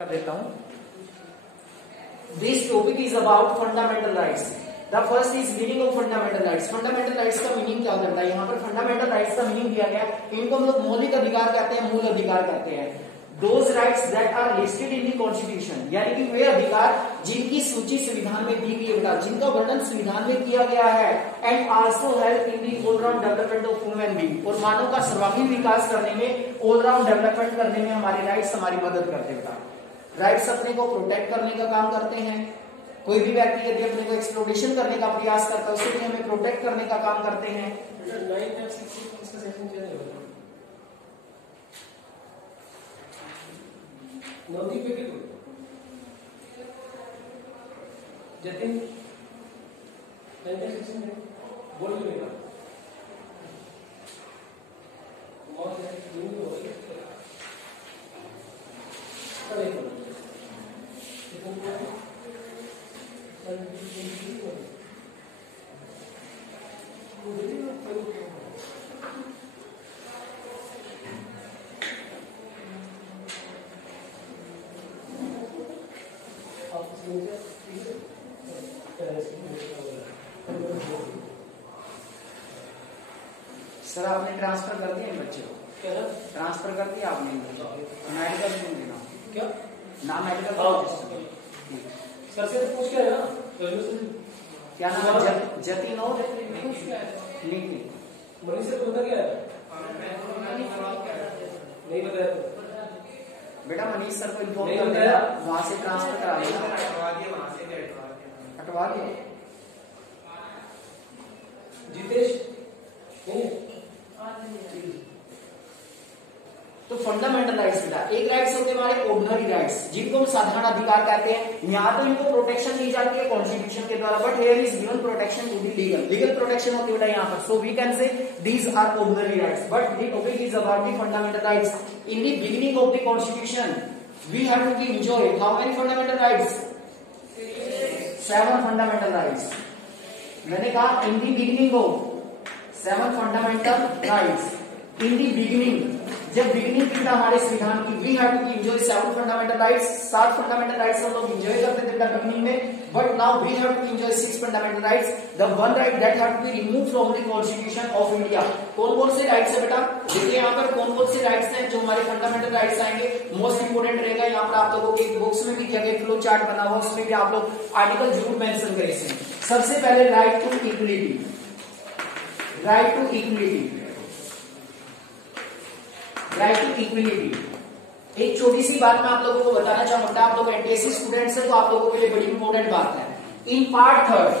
कर देता हूं। This topic is about fundamental rights. The first is meaning of fundamental rights. Fundamental rights का meaning क्या करता है? यहाँ पर फंडामेंटल राइट्स का मीनिंग दिया गया, इनको हम लोग मौलिक अधिकार कहते हैं, मूल अधिकार कहते हैं। Those rights that are listed in the constitution, यानी कि वे अधिकार जिनकी सूची संविधान में दी गई है, जिनका वर्णन संविधान में किया गया है। And also help in the all round development of human being, और मानव का सर्वांगीण विकास करने में, ऑलराउंड डेवलपमेंट करने में हमारे राइट्स हमारी मदद करते हैं। राइट्स अपने को प्रोटेक्ट करने का काम करते हैं। कोई भी व्यक्ति यदि अपने को एक्सप्लोटेशन करने का प्रयास करता है, उसके लिए हमें प्रोटेक्ट करने का काम करते हैं। जतिन बोल सर आपने ट्रांसफर कर दिया बच्चे को? क्या ट्रांसफर कर दिया आपने? मेडिकल नहीं देना क्या नाम? मेडिकल सर से तो पूछ के आया ना, क्या नाम है? जतिन और नहीं मनीष से पूछा क्या है? नहीं बताया तो बेटा मनीष सर को इन्फॉर्म कर देना, वहां से ट्रांसफर करा देना। हटवा दिया जितेश नहीं। तो फंडामेंटल राइट्स बेटा, एक राइट्स होते हैं हमारे ऑर्डिनरी राइट्स, जिनको हम साधारण अधिकार कहते हैं। यहाँ तो इनको प्रोटेक्शन दी जाती है कॉन्स्टिट्यूशन के द्वारा, but here is given protection to the legal protection होती है बेटा यहाँ पर। So we can say these are ordinary rights, but the topic is about the fundamental rights. In the beginning of the constitution we have to enjoy how many fundamental rights? 7 fundamental rights. मैंने कहा in the beginning of 7 fundamental rights. In the beginning, जब beginning थी हमारे संविधान की, we have to enjoy 7 fundamental rights. 7 fundamental rights हम लोग enjoy करते थे बिगिनिंग में, but now we have to enjoy 6 fundamental rights. The one right that have to be remove from the constitution of India. कौन कौन से rights है बेटा? देखिए यहाँ पर कौन कौन से राइट्स हैं जो हमारे फंडामेंटल राइट्स आएंगे। मोस्ट इंपोर्टेंट रहेगा यहाँ पर आप लोगों के बॉक्स में भी दिया गया फ्लो चार्ट बना हुआ, उसमें भी आप लोग आर्टिकल जरूर मेंशन करें इसमें। सबसे पहले right to equality, right to equality, right to equality. एक छोटी सी बात मैं आप लोगों को बताना चाहूंगा, आप लोग एनटीएससी स्टूडेंट्स हैं तो आप लोगों के लिए बड़ी इंपॉर्टेंट बात है। In part third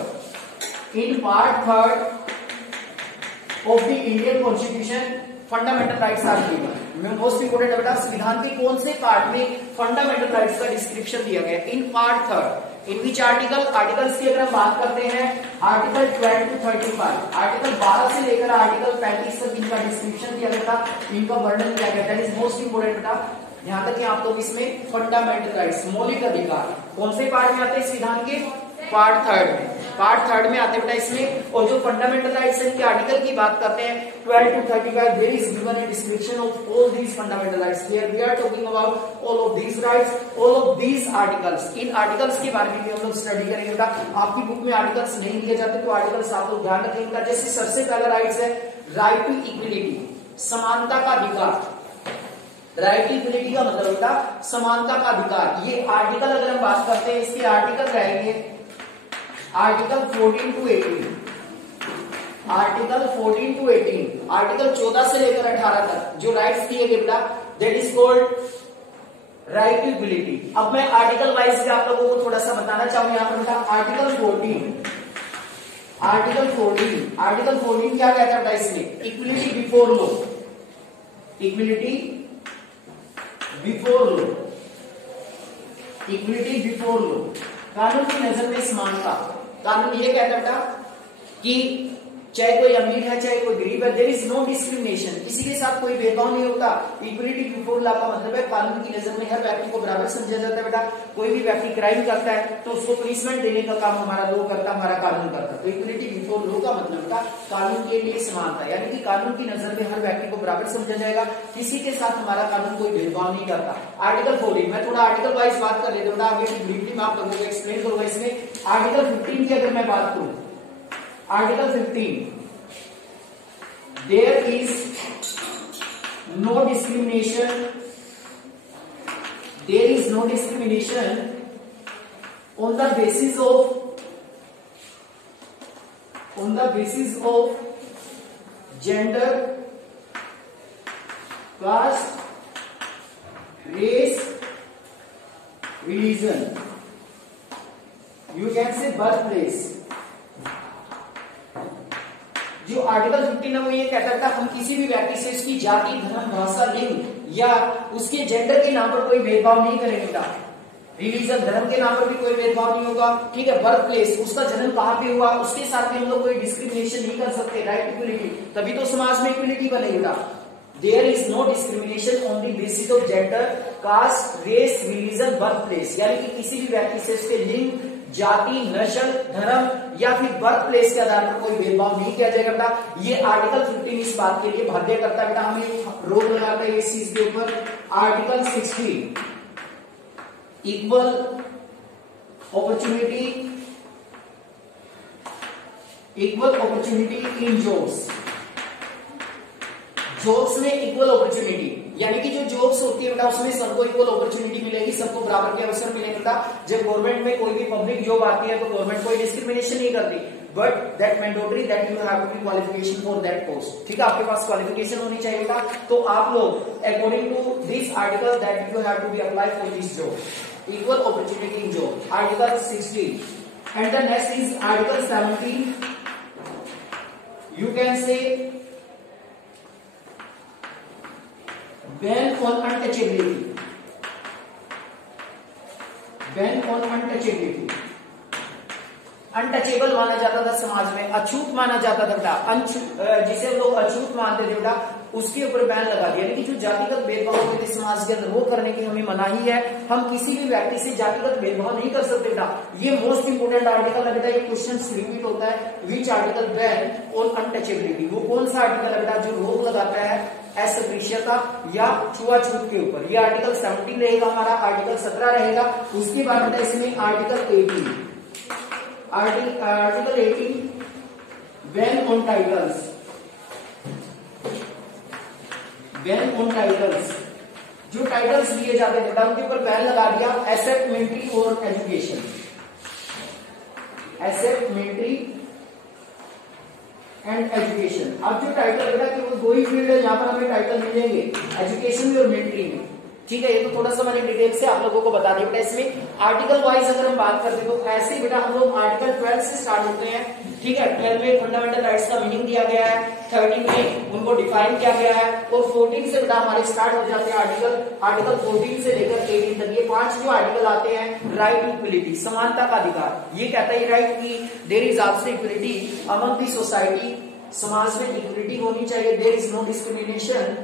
of the Indian constitution fundamental rights are given. Most important है बेटा, संविधान के कौन से पार्ट में फंडामेंटल राइट्स का डिस्क्रिप्शन दिया गया? इन part third. In which article? Articles की अगर हम बात करते हैं, आर्टिकल 12 to 35, आर्टिकल 12 से लेकर आर्टिकल 35 तक इनका डिस्क्रिप्शन दिया गया था, इनका वर्णन किया गया। दैट इज मोस्ट इंपोर्टेंट बेटा, यहाँ तक कि आप लोग इसमें फंडामेंटल राइट्स, मौलिक अधिकार कौन से पार्ट में आते हैं संविधान के? पार्ट थर्ड में, पार्ट थर्ड में आते बेटा इसमें। और जो फंडामेंटल राइट्स है, इनके आर्टिकल की बात करते हैं 12 to 35, there is given a description of all these fundamental rights. Here we are talking about all of these rights, all of these articles. इन आर्टिकल्स के बारे में भी हम लोग स्टडी करेंगे बेटा। आपकी बुक में आर्टिकल्स नहीं दिए जाते तो आर्टिकल्स आप लोग ध्यान रखेंगे। जैसे सबसे पहला राइट्स है राइट टू इक्वलिटी, समानता का अधिकार। राइट टू इक्वलिटी का मतलब बेटा समानता का अधिकार। ये आर्टिकल अगर हम बात करते हैं, इसके आर्टिकल रहेंगे article 14 to 18, article 14 to 18, article 14 से लेकर 18 तक जो राइट्स दिए गए बेटा, that is called right to equality. अब मैं आर्टिकल वाइज से आप लोगों को थोड़ा सा बताना चाहूंगा यहाँ पर बेटा। आर्टिकल 14, आर्टिकल 14 क्या कहता है बेटा इसमें? Equality before law, equality before law, equality before law, कानून की नजर में समानता। कानून ये कहता है बेटा कि चाहे कोई अमीर है चाहे कोई गरीब है, देयर इज नो डिस्क्रिमिनेशन, किसी के साथ कोई भेदभाव नहीं होता। इक्वलिटी बिफोर लॉ का मतलब है कानून की नजर में हर व्यक्ति को बराबर समझा जाता है। बेटा कोई भी व्यक्ति क्राइम करता है तो उसको पनिशमेंट देने का काम हमारा लॉ करता, हमारा कानून करता है। तो इक्वलिटी बिफोर लॉ का मतलब बेटा कानून के लिए समानता, यानी कि कानून की नजर में हर व्यक्ति को बराबर समझा जाएगा, किसी के साथ हमारा कानून कोई भेदभाव नहीं करता। आर्टिकल 14, मैं थोड़ा आर्टिकल वाइज बात कर लेता हूँ, आगे ब्रीफली मैं आप लोगों को एक्सप्लेन करूंगा। इसमें आर्टिकल 15 की अगर मैं बात करूं, article 15, there is no discrimination, there is no discrimination on the basis of gender, caste, race, religion, you can say birthplace। जो आर्टिकल 15 है वो ये कहता है हम किसी भी व्यक्ति से उसकी जाति, धर्म, भाषा, लिंग या उसके जेंडर के नाम पर कोई भेदभाव नहीं करेंगे बेटा। रिलीजन, धर्म के नाम पर भी कोई भेदभाव नहीं होगा, ठीक है। बर्थ प्लेस, उसका जन्म कहाँ पे हुआ, उसके साथ में हम लोग कोई डिस्क्रिमिनेशन नहीं कर सकते। राइट इक्वलिटी, तभी तो समाज में इक्वलिटी बनेगी बेटा। There is no discrimination on the basis of gender, caste, race, religion, birth place, यानी कि किसी भी व्यक्ति से उसके लिंग, जाति, नस्ल, धर्म या फिर बर्थ प्लेस के आधार पर कोई भेदभाव नहीं किया जाएगा बेटा। ये आर्टिकल 15 इस बात के लिए बाध्य करता है बेटा, हमें रोक लगाता है इस चीज के ऊपर। आर्टिकल 16, इक्वल अपॉर्चुनिटी इन जॉब्स, जॉब्स में इक्वल अपॉर्चुनिटी, यानी कि जो जॉब्स होती है बेटा उसमें सबको इक्वल अपॉर्चुनिटी मिलेगी, सबको बराबर के अवसर मिलेंगे बेटा। जब गवर्नमेंट में कोई भी पब्लिक जॉब आती है तो गवर्नमेंट कोई डिस्क्रिमिनेशन नहीं करती, but that mandatory that you have to be qualification for that post, ठीक है। आपके पास क्वालिफिकेशन होनी चाहिए बेटा। तो आप लोग according to this article that you have to be apply for this job, equal opportunity in job, article 16। And the next is article 17, you can say ban on untouchability, ban on untouchability, untouchable माना जाता था समाज में, अछूत माना जाता था बेटा, जिसे हम लोग अछूत मानते थे बेटा, उसके ऊपर बैन लगा दिया। यानी कि जो जातिगत भेदभाव होते थे समाज के अंदर वो करने की हमें मनाही है, हम किसी भी व्यक्ति से जातिगत भेदभाव नहीं कर सकते बेटा। ये मोस्ट इंपोर्टेंट आर्टिकल है बेटा, ये क्वेश्चन रिपीट होता है। Which article ban on untouchability, वो कौन सा आर्टिकल है बेटा जो रोक लगाता है अस्पृश्यता या छुआछूत के ऊपर। ये आर्टिकल 17 रहेगा हमारा, आर्टिकल 17 रहेगा। उसके बाद बेटा इसमें article 18, article 18 ban on titles, ban on titles, जो टाइटल्स दिए जाते थे उनके ऊपर बैन लगा दिया। एक्सेप्ट मिलिट्री और education, except military and education. अब जो टाइटल बेटा केवल दो ही फील्ड है जहां पर हमें टाइटल मिलेंगे, एजुकेशन में और मिलिट्री में, ठीक है। ये तो थोड़ा सा मैंने डिटेल से आप लोगों को बता दिया बेटा। इसमें आर्टिकल वाइज अगर हम बात करते तो ऐसे बेटा हम लोग आर्टिकल 12 से स्टार्ट होते हैं, ठीक है। 12 में फंडामेंटल राइट्स का मीनिंग दिया गया है, 13 में उनको डिफाइन किया गया है, और 14 से बेटा हमारे स्टार्ट हो जाते हैं आर्टिकल 14 से लेकर 18 तक। ये 5 जो आर्टिकल आते हैं, राइट टू इक्वलिटी, समानता का अधिकार, ये कहता है राइट की there is also equality among the society, समाज में इक्वलिटी होनी चाहिए। देयर इज नो डिस्क्रिमिनेशन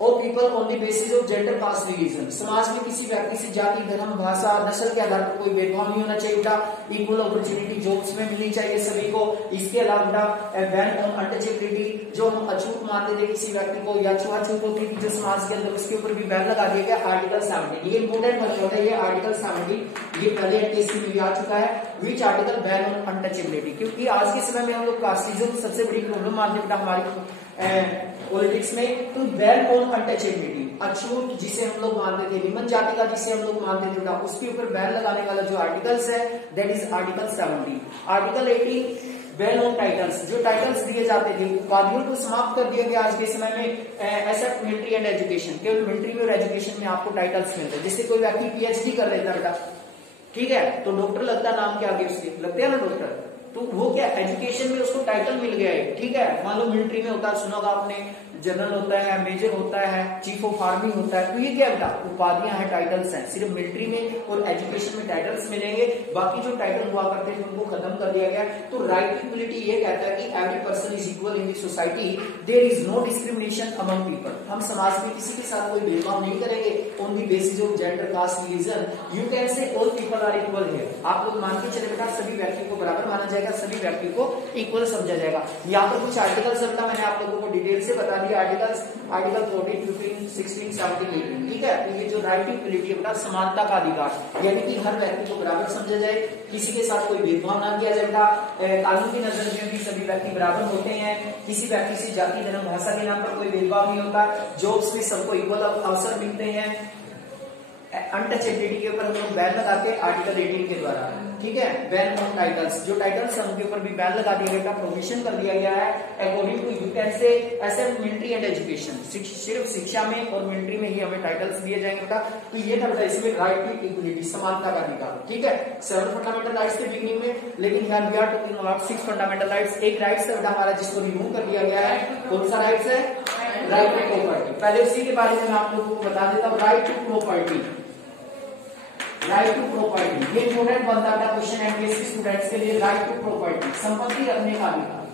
और people on the basis of gender, caste, religion, समाज में किसी व्यक्ति से जाति, धर्म, भाषा, नस्ल के आधार पर कोई भेदभाव नहीं होना चाहिए बेटा। इक्वल अपॉर्चुनिटी जॉब्स में मिलनी चाहिए सभी को। इसके अलावा बेटा बैन ऑन अनटचेबिलिटी, जो हम अछूत मानते थे किसी व्यक्ति को या छुआछूत होती थी जो समाज के अंदर, उसके ऊपर भी बैन लगा दिया गया। आर्टिकल 17 ये इंपोर्टेंट होता है, ये आर्टिकल 17 ये पहले एमपीएससी में भी आ चुका है। Which article ban on untouchability, क्योंकि आज के समय में हम लोग कास्टिज्म सबसे बड़ी प्रॉब्लम मानते बेटा हमारी पॉलिटिक्स में। तो बैन ऑन अनटचेबिलिटी, अछूत जिसे हम लोग मानते थे, निम्न जाति का जिसे हम लोग मानते थे बेटा, उसके ऊपर बैन लगाने वाला जो आर्टिकल्स है that is article 17। Article 18 ban on titles, जो टाइटल्स दिए जाते थे उपाधियों को समाप्त कर दिया गया आज के समय में। एक्सेप्ट मिलिट्री एंड एजुकेशन, केवल मिलिट्री में और एजुकेशन में आपको टाइटल्स मिलते हैं। जैसे कोई व्यक्ति पीएचडी कर लेता है बेटा, ठीक है, तो डॉक्टर लगता है नाम के आगे उसके, लगते हैं ना डॉक्टर, तो वो क्या एजुकेशन में उसको टाइटल मिल गया है, ठीक है। मान लो मिलिट्री में होता है, सुना होगा आपने जनरल होता है, मेजर होता है, चीफ ऑफ आर्मी होता है। तो ये क्या बेटा उपाधियां हैं, टाइटल्स हैं। सिर्फ मिलिट्री में और एजुकेशन में टाइटल्स मिलेंगे, बाकी जो टाइटल हुआ करते थे उनको खत्म कर दिया गया। तो राइट टू इक्वलिटी ये कहता है कि every person is equal in the society, there is no discrimination among people. हम समाज में किसी के साथ कोई भेदभाव नहीं करेंगे on the basis of gender, caste, religion. You can say all people are equal here. आप लोग मान के चले बेटा सभी व्यक्ति को बराबर माना जाएगा, सभी व्यक्ति को इक्वल समझा जाएगा। यहाँ पर कुछ आर्टिकल्स होता मैंने आप लोगों को डिटेल से बता दिया। आर्टिकल 14, 15, 16, 17, 18, ठीक है। तो ये जो राइट टू इक्वलिटी है बेटा समानता का अधिकार, यानी कि हर व्यक्ति को बराबर समझा जाए, किसी के साथ कोई भेदभाव ना किया जाए बेटा। कानून की नजर में भी सभी व्यक्ति बराबर होते हैं, किसी व्यक्ति से जाति, धर्म, भाषा के नाम पर कोई भेदभाव नहीं होता। जॉब्स में सबको इक्वल अवसर मिलते हैं। अनटचेबिलिटी के ऊपर हम लोग बैन लगाते हैं आर्टिकल 18 के द्वारा, ठीक है। बैन ऑन टाइटल्स, जो टाइटल्स है उनके ऊपर भी बैन लगा दिया गया, प्रोविजन कर दिया गया है। According to you can say except military and education, सिर्फ शिक्षा में और मिलिट्री में ही हमें टाइटल्स दिए जाएंगे बेटा। तो ये करता है इसमें राइट टू इक्वलिटी, समानता का अधिकार, ठीक है। 7 फंडामेंटल राइट्स के बिगिनिंग में, लेकिन यहाँ we are talking about 6 fundamental rights. एक राइट्स है बेटा हमारा जिसको रिमूव कर दिया गया है, कौन सा राइट्स है? Right to property. पहले उसी के बारे में मैं आप लोगों को बता देता हूँ। Right to property, right to property, ये इंपोर्टेंट बनता है क्वेश्चन एमपीएससी स्टूडेंट्स के लिए। राइट टू प्रॉपर्टी, संपत्ति रखने का अधिकार,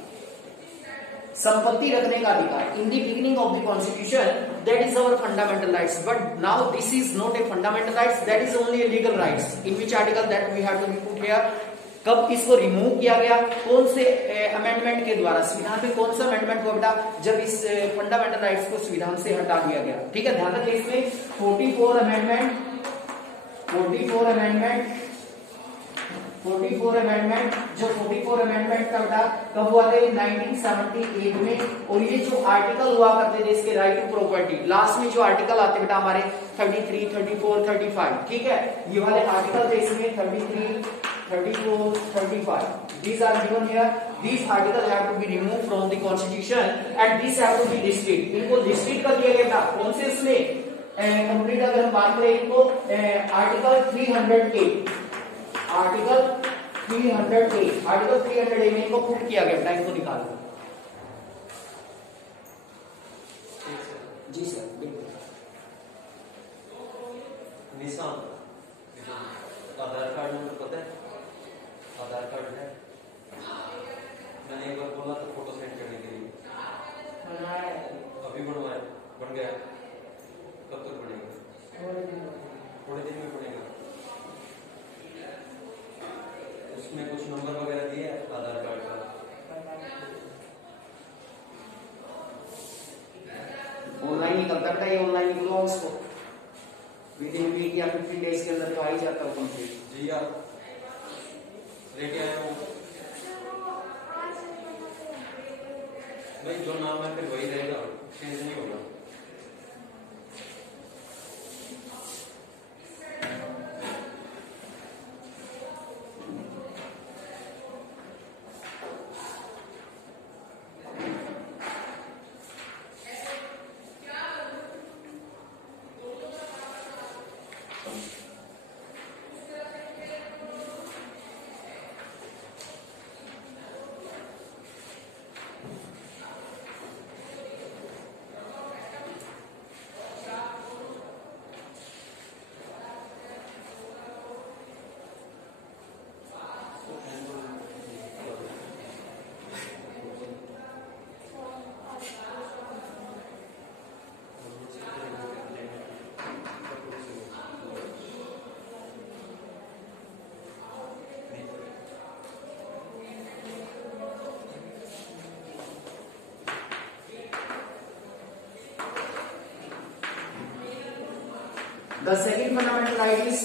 संपत्ति रखने का अधिकार। In the beginning of the constitution that is our fundamental rights, but now this is not a fundamental rights, that is only a legal rights. In which article that we have to be put here. कब इसको remove किया गया, कौन से amendment के द्वारा? संविधान में कौन सा अमेंडमेंट हुआ बेटा जब इस फंडामेंटल राइट्स को संविधान से हटा दिया गया, ठीक है। ध्यान रखिए इसमें 44 अमेंडमेंट, 44 अमेंडमेंट, 44 अमेंडमेंट, जो 44 अमेंडमेंट का बेटा कब हुआ था? 1978 में। और ये जो आर्टिकल हुआ करते थे इसके राइट टू प्रॉपर्टी, लास्ट में जो आर्टिकल आते बेटा हमारे 33, 34, 35, ठीक है। ये वाले आर्टिकल थे इसमें 33, 34, 35. These are given here. These articles have to be removed from the constitution and these have to be listed. इनको listed कर दिया गया था कौन से इसमें कंप्लीट अगर हम बात करें इनको आर्टिकल 308, आर्टिकल 308, आर्टिकल 308 में इनको पुट किया गया था, इनको निकाल दो। जी सर बिल्कुल। निशान आधार कार्ड नंबर पता है? आधार कार्ड है, मैंने एक बार बोला था फोटो सेंड करने के लिए, अभी बनवाया, बन गया, कब तक बनेगा? थोड़े दिन में बनेगा। उसमें कुछ नंबर वगैरह दिए आधार कार्ड का? ऑनलाइन निकलता था, ये ऑनलाइन निकलवा उसको विद इन वीक या 15 डेज के अंदर तो आ ही जाता है कंप्लीट। जी आप लेके आया हूँ भाई, जो नाम है फिर वही रहेगा, चेंज नहीं होगा। The second fundamental right is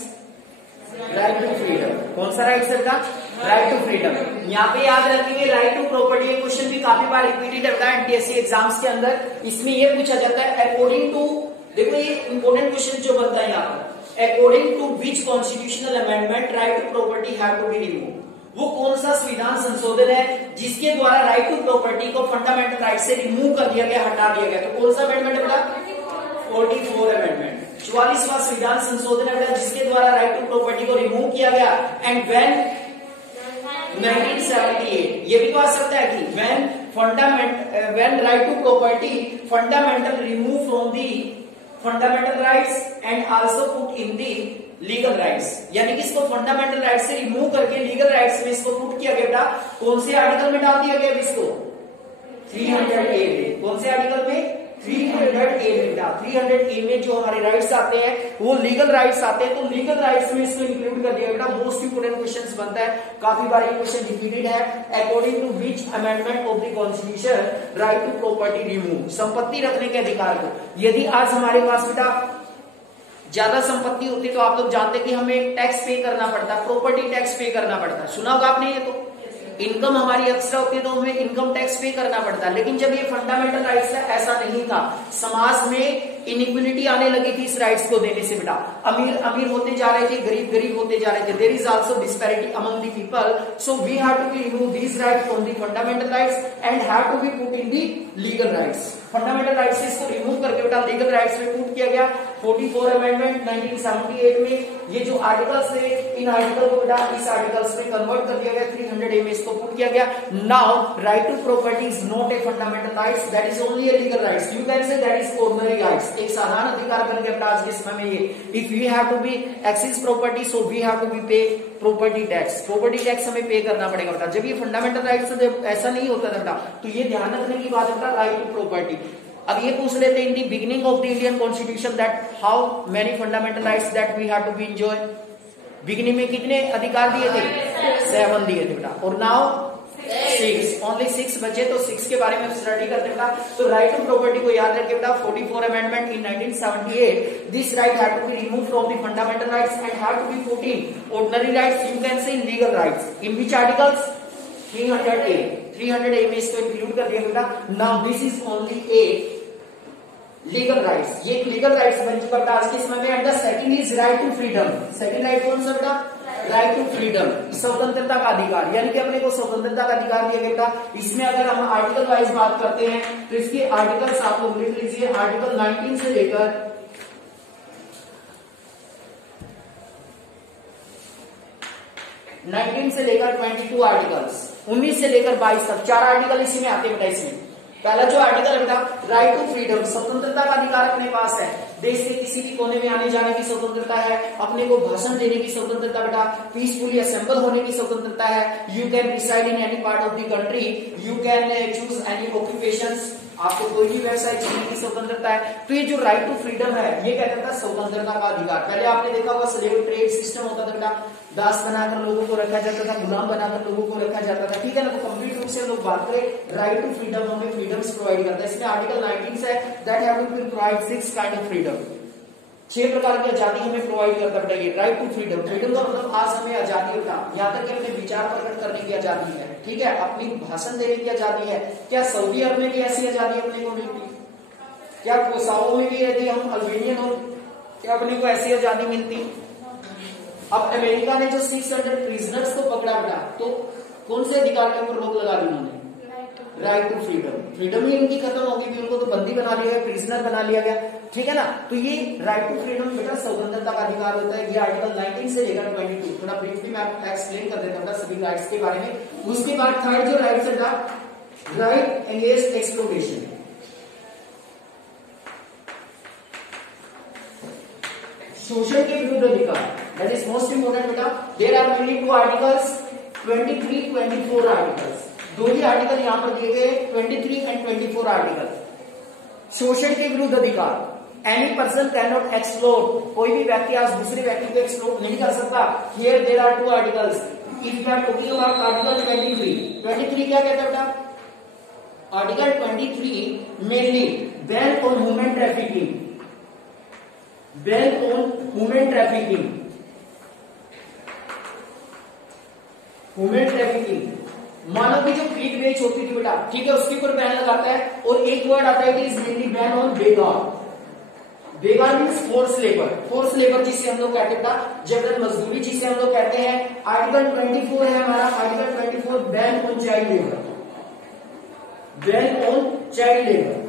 right to freedom. कौन सा राइट सर का? Right to freedom. यहाँ पे याद रखेंगे राइट टू प्रॉपर्टी, ये क्वेश्चन भी काफी बार रिपीटेड होता है एनटीएससी एग्जाम्स के अंदर। इसमें ये पूछा जाता है अकॉर्डिंग टू, देखो ये इंपॉर्टेंट क्वेश्चन जो बनता है यहाँ पर, according to which constitutional amendment right to property have to be remove. वो कौन सा संविधान संशोधन है जिसके द्वारा राइट टू प्रॉपर्टी को फंडामेंटल राइट से रिमूव कर दिया गया, हटा दिया गया? तो कौन सा अमेंडमेंट है बेटा? 44 अमेंडमेंट, 44वां संविधान संशोधन है बेटा जिसके द्वारा राइट टू प्रॉपर्टी को रिमूव किया गया। एंड व्हेन 1978, ये भी तो आ सकता है कि when when right to property fundamental remove from the fundamental rights and also put in the legal rights, यानी कि इसको फंडामेंटल राइट्स से रिमूव करके लीगल राइट्स में इसको पुट किया गया बेटा, कौन से आर्टिकल में डाल दिया गया इसको 300A में, कौन से आर्टिकल में 300A में बेटा, 300A में जो हमारे राइट्स आते हैं वो लीगल राइट्स आते हैं, तो लीगल राइट्स में इसको इंक्लूड कर दिया बेटा। मोस्ट इंपोर्टेंट क्वेश्चन बनता है, काफी बार ये क्वेश्चन रिपीटेड है। According to which amendment of the constitution right to property remove, संपत्ति रखने के अधिकार को, यदि आज हमारे पास बेटा ज्यादा संपत्ति होती तो आप लोग जानते कि हमें टैक्स पे करना पड़ता है, प्रॉपर्टी टैक्स पे करना पड़ता है, सुना होगा आपने ये। तो इनकम हमारी एक्स्ट्रा होती है तो हमें इनकम टैक्स पे करना पड़ता है, लेकिन जब ये फंडामेंटल राइट्स है ऐसा नहीं था, समाज में इनइक्वालिटी आने लगी थी इस राइट्स को देने से बेटा, अमीर अमीर होते जा रहे थे, गरीब गरीब होते जा रहे थे, there is also disparity among the people, so we have to be remove these rights from the fundamental rights and have to be put in the legal rights. Fundamental rights से इसको रिमूव करके बेटा legal rights में put किया गया 44 amendment 1978 में। ये जो आर्टिकल्स थे इन आर्टिकल को बेटा इस आर्टिकल्स में कन्वर्ट कर दिया गया, 300A में इसको पुट किया गया। Now right to property is not a fundamental rights, that is only a legal rights, you can say that is ordinary rights, एक साधारण अधिकार बन गया बेटा आज के समय में ये। If we have to be access property so we have to be pay property tax, property tax हमें पे करना पड़ेगा बेटा। जब ये फंडामेंटल राइट्स ऐसा नहीं होता था बेटा, तो ये ध्यान रखने की बात है बेटा राइट टू प्रॉपर्टी। अब ये पूछ लेते हैं in the beginning of the Indian constitution that how many fundamental rights that we have to be enjoy, beginning में कितने अधिकार दिए थे 7 दिए थे बेटा, और नाउ 6, ओनली 6 बचे, तो 6 के बारे में स्टडी करते बेटा। तो राइट टू प्रॉपर्टी को याद रखिए बेटा, 44 amendment in 1978, this right have to be remove from the fundamental rights and have to be put in ordinary rights, you can say in legal rights. In which articles 300A में इसको include कर दिया बेटा। Now this is only a legal rights, ये legal rights बन चुका बेटा आज के समय में। And the second is right to freedom, second right कौन सा बेटा राइट टू फ्रीडम, स्वतंत्रता का अधिकार, यानी कि अपने को स्वतंत्रता का अधिकार दिया गया बेटा। इसमें अगर हम आर्टिकल वाइज बात करते हैं तो इसके आर्टिकल्स आप लोग लिख लीजिए, आर्टिकल 19 से लेकर 22 आर्टिकल्स, 19 से लेकर 22 तक 4 आर्टिकल इसी में आते हैं बेटा। इसमें पहला जो आर्टिकल है बेटा राइट टू फ्रीडम, स्वतंत्रता का अधिकार अपने पास है, देश के किसी भी कोने में आने जाने की स्वतंत्रता है, अपने को भाषण देने की स्वतंत्रता बेटा, पीसफुली असेंबल होने की स्वतंत्रता है, you can reside in any part of the country, you can choose any occupations, आपको कोई भी व्यवसाय चुनने की स्वतंत्रता है। तो ये जो राइट टू फ्रीडम है ये कहता था स्वतंत्रता का अधिकार। पहले आपने देखा होगा स्लेव ट्रेड सिस्टम होता था बेटा, दास बनाकर लोगों को रखा जाता था, गुलाम बनाकर लोगों को रखा जाता था, ठीक है ना। तो कंप्लीट रूप से लोग बात करें राइट टू फ्रीडम, हमें फ्रीडम्स प्रोवाइड करता है। इसमें आर्टिकल 19 से that have to provide 6 kind of freedom, 6 प्रकार की आजादी हमें प्रोवाइड करता बेटा ये राइट टू फ्रीडम। फ्रीडम का मतलब आज हमें आजादी होता, यहाँ तक कि अपने विचार प्रकट करने की आजादी है, ठीक है, अपनी भाषण देने की आजादी है। क्या सऊदी अरब में भी ऐसी आजादी अपने को मिलती? क्या कोसावो में भी यदि हम अल्बेनियन हो क्या अपने को ऐसी आजादी मिलती? अब अमेरिका ने जो 600 प्रिजनर्स को पकड़ा बेटा, तो कौन से अधिकार के ऊपर रोक लगा दी उन्होंने? Right to freedom. फ्रीडम ही उनकी खत्म होगी, भी उनको तो बंदी बना लिया गया, प्रिजनर बना लिया गया, ठीक है ना। तो ये राइट टू फ्रीडम बेटा स्वतंत्रता का अधिकार होता है। ये आर्टिकल 19 से लेकर 22, थोड़ा ब्रीफली मैं आपको एक्सप्लेन कर देता हूँ सभी राइट्स के बारे में। उसके बाद थर्ड जो राइट्स है राइट अगेंस्ट एक्सप्लोटेशन, शोषण के विरुद्ध अधिकार, दैट इज मोस्ट इंपोर्टेंट बेटा। There are only 2 articles, 23, 24 articles, 2 ही आर्टिकल यहां पर दिए गए, 23 एंड 24 आर्टिकल। शोषण के विरुद्ध अधिकार, any person can not explore, कोई भी व्यक्ति आज दूसरे व्यक्ति को एक्सप्लोर नहीं कर सकता। Here there are 2 articles, if you are talking about article 23 क्या कहता है बेटा? Article 23 mainly ban on human trafficking, ban on human trafficking, human trafficking मानव की जो खरीद बेच होती थी बेटा, ठीक है, उसके ऊपर बैन लगाता है। और एक वर्ड आता है is mainly ban on begar, begar means force labour, force labour जिसे हम लोग कहते था, जबरन मजदूरी जिसे हम लोग कहते हैं। आर्टिकल 24 है हमारा, article 24 ban on child labour, ban on child labour,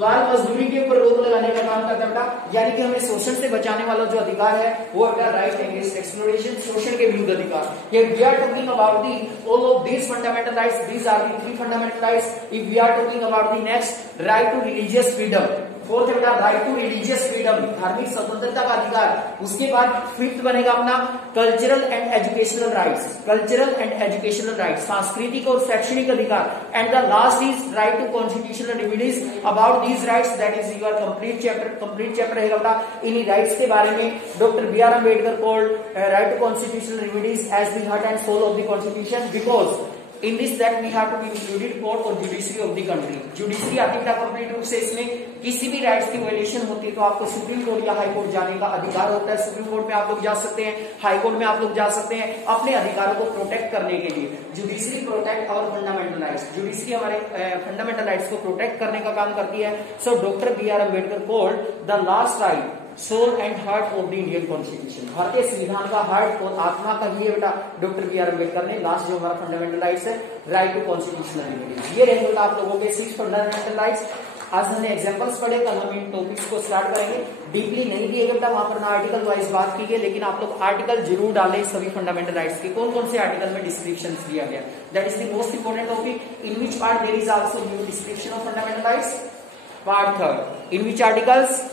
बाल मजदूरी के ऊपर रोक लगाने का काम करता है बेटा, यानी कि हमें शोषण से बचाने वाला जो अधिकार है वो है राइट अगेंस्ट एक्सप्लॉइटेशन, शोषण के विरुद्ध अधिकार। ये we are talking about the all of these fundamental rights, these are the 3 fundamental rights. If we are talking about the next right to religious freedom, fourth बेटा राइट टू रिलीजियस फ्रीडम, धार्मिक स्वतंत्रता का अधिकार। उसके बाद fifth बनेगा अपना cultural and educational rights, cultural and educational rights, सांस्कृतिक और शैक्षणिक अधिकार। And the last is right to constitutional remedies. About these rights that is your complete chapter रहेगा बेटा। इन्हीं राइट्स के बारे में doctor B R Ambedkar called right to constitutional remedies as the heart and soul of the constitution, because in this that we have to be included court और judiciary of the country. Judiciary आती है complete रूप से, इसमें किसी भी rights की violation होती है तो आपको सुप्रीम कोर्ट या हाई कोर्ट जाने का अधिकार होता है। सुप्रीम कोर्ट में आप लोग जा सकते हैं, हाई कोर्ट में आप लोग जा सकते हैं अपने अधिकारों को प्रोटेक्ट करने के लिए। Judiciary protect our fundamental rights, judiciary हमारे फंडामेंटल राइट्स को प्रोटेक्ट करने का काम करती है। So doctor B R Ambedkar called the last right soul and heart of the Indian constitution, भारतीय संविधान का हार्ट और आत्मा का ही है बेटा डॉक्टर बी आर अम्बेडकर ने लास्ट जो हमारा फंडामेंटल राइट्स है राइट टू कॉन्स्टिट्यूशनल रेमेडीज। ये रहेंगे आप लोगों के 6 फंडामेंटल राइट्स। आज हमने एग्जांपल्स पढ़े, कल हम इन टॉपिक्स को स्टार्ट करेंगे। डीपली नहीं दिए बेटा, वहां पर ना आर्टिकल वाइज बात की गई, लेकिन आप लोग आर्टिकल जरूर डालें सभी फंडामेंटल राइट्स के। कौन कौन से आर्टिकल में डिस्क्रिप्शन दिया गया, that is the most important topic. In which part there is also new description of fundamental rights, part 3 in which articles